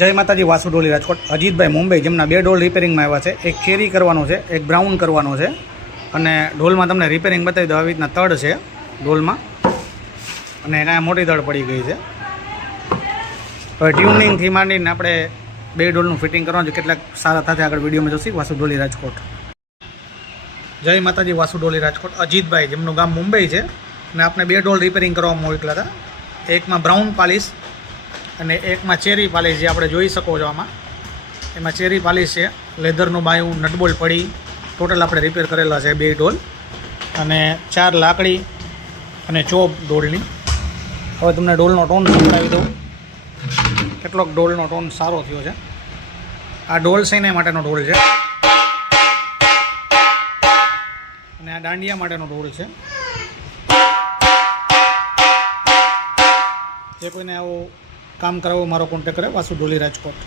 જય માતાજી, વાસુ ડોલી રાજકોટ. અજીતભાઈ મુંબઈ જેમના 2 ડોલ રિપેરિંગમાં આવ્યા છે. એક ચેરી કરવાનો છે, એક બ્રાઉન કરવાનો છે. અને ઢોલમાં તમને રિપેરિંગ બતાવી દો. આવી રીતના તડ છે ઢોલમાં અને કાંઈ મોટી તડ પડી ગઈ છે. હવે ટ્યુનિંગથી માંડીને આપણે 2 ડોલનું ફિટિંગ કરવાનું છે. કેટલાક સારા થશે આગળ વિડીયોમાં જોશી. વાસુ ડોલી રાજકોટ. જય માતાજી, વાસુ ડોલી રાજકોટ. અજીતભાઈ જેમનું ગામ મુંબઈ છે અને આપણે 2 ડોલ રિપેરિંગ કરવામાં મોકલા હતા. એકમાં બ્રાઉન પાલિશ અને એકમાં ચેરી પાલિશ, જે આપણે જોઈ શકો છો આમાં. એમાં ચેરી પાલિશ છે, લેધરનું બાયું, નટબોલ પડી, ટોટલ આપણે રિપેર કરેલા છે 2 ડોલ અને 4 લાકડી અને ચોપ ડોલની. હવે તમને ડોલનો ટોન સંભળાવી દઉં. કેટલોક ડોલનો ટોન સારો થયો છે. આ ડોલ સેને માટેનો ડોલ છે અને આ દાંડિયા માટેનો ડોલ છે. જે કોઈને આવું કામ કરાવવું, મારો કોન્ટેક્ટ કરે. વાસુ ડોલી રાજકોટ.